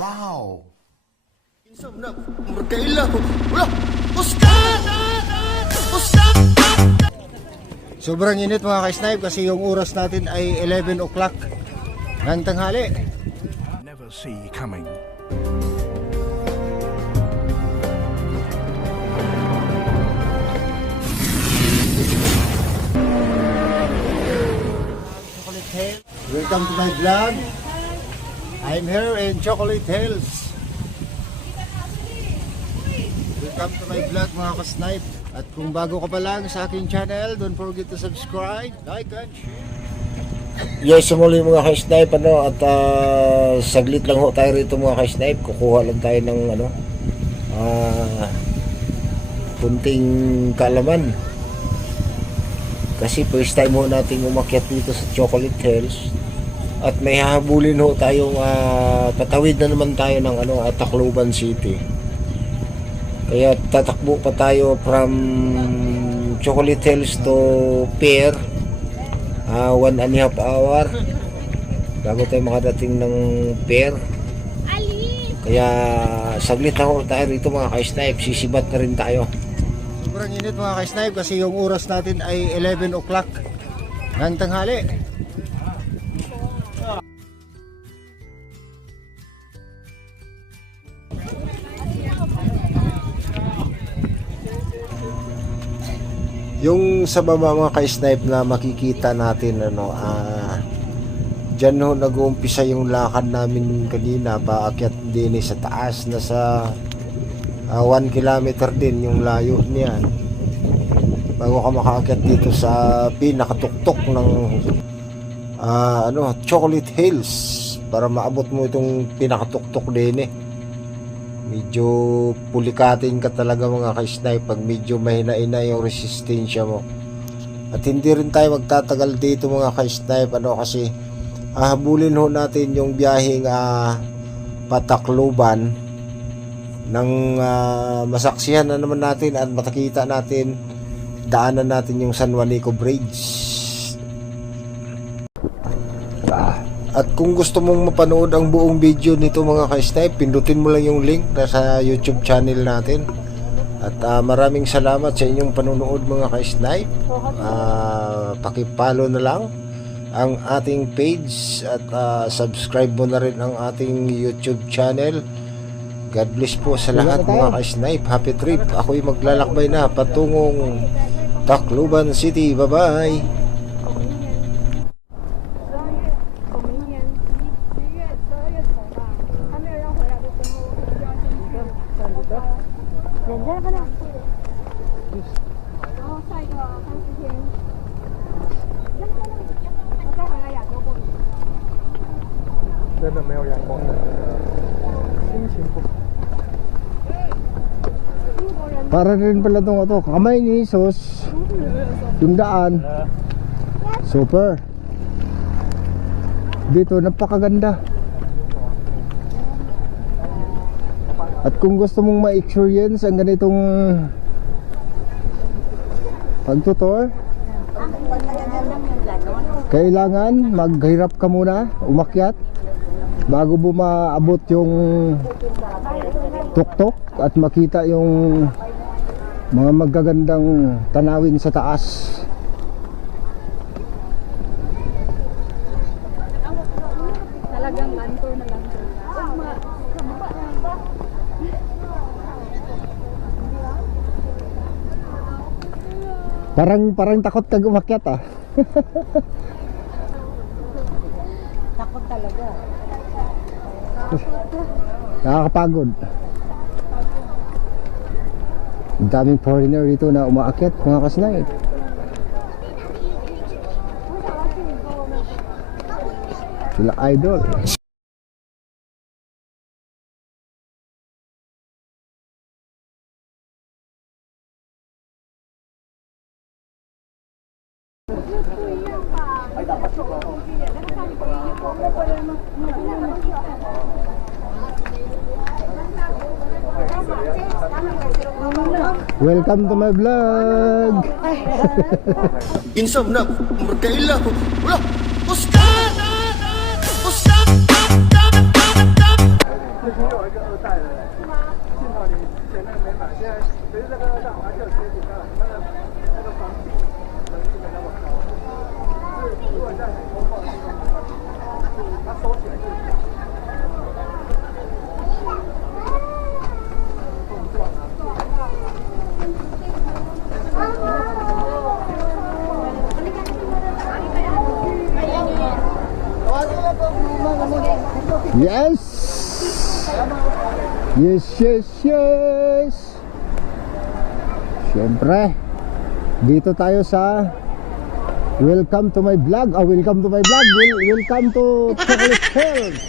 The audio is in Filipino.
Wow! Sobrang init mga ka-snipe kasi yung oras natin ay 11 o'clock ng tanghali. Never see coming. Welcome to my vlog. I'm here in Chocolate Hills. Welcome to my vlog mga ka-snipe. At kung bago ka pa lang sa aking channel, don't forget to subscribe, like and share. Yes, muli mga ka-snipe, at saglit lang ho tayo rito mga ka-snipe. Kukuha lang tayo ng kunting kaalaman. Kasi first time ho natin umakyat dito sa Chocolate Hills. At may hahabulin ho tayong patawid na naman tayo ng Tacloban City. Kaya tatakbo pa tayo from Chocolate Hills to Pier, 1.5 hour bago tayo makadating ng Pier. Kaya saglit na ho tayo rito mga ka-snipe, sisibat na rin tayo. Sobrang init mga ka-snipe kasi yung oras natin ay 11 o'clock ng tanghali. Yung sa baba mga ka-snipe na makikita natin dyan ho nag-uumpisa yung lakad namin kanina paakyat din sa taas na sa 1 kilometer din yung layo niyan bago ka makaakyat dito sa pinakatuktok ng Chocolate Hills para maabot mo itong pinakatuktok din medyo pulikatin ka talaga mga ka-snipe pag medyo mahina-ina yung resistensya mo. At hindi rin tayo magtatagal dito mga ka-snipe kasi habulin ho natin yung biyaheng Patacloban nang masaksihan na naman natin at matakita natin, daanan natin yung San Juanico Bridge. At kung gusto mong mapanood ang buong video nito mga ka-snipe, pindutin mo lang yung link na sa YouTube channel natin. At maraming salamat sa inyong panonood mga ka-snipe. Pakipollow na lang ang ating page at subscribe mo na rin ang ating YouTube channel. God bless po sa lahat mga ka-snipe. Happy trip. Ako'y maglalakbay na patungong Tacloban City. Bye bye. Para rin pala itong kamay ni Jesus. Yung daan super. Dito napakaganda. At kung gusto mong ma-experience ang ganitong pagtutor, kailangan maghirap ka muna, umakyat bago mo maabot yung tuktok at makita yung mga magagandang tanawin sa taas. Talagang lantor na lang. Parang takot ka umakyat Takot talaga. Nakakapagod. Ang daming foreigner dito na umaakyat mga ka-snipe. Sila idol. Welcome to my vlog. Insomnia, berkailah. Ulah, Ustaz. Yes! Yes, yes, yes! Siyempre, dito tayo sa welcome to my vlog. Welcome to my vlog. Welcome to Chocolate Hills.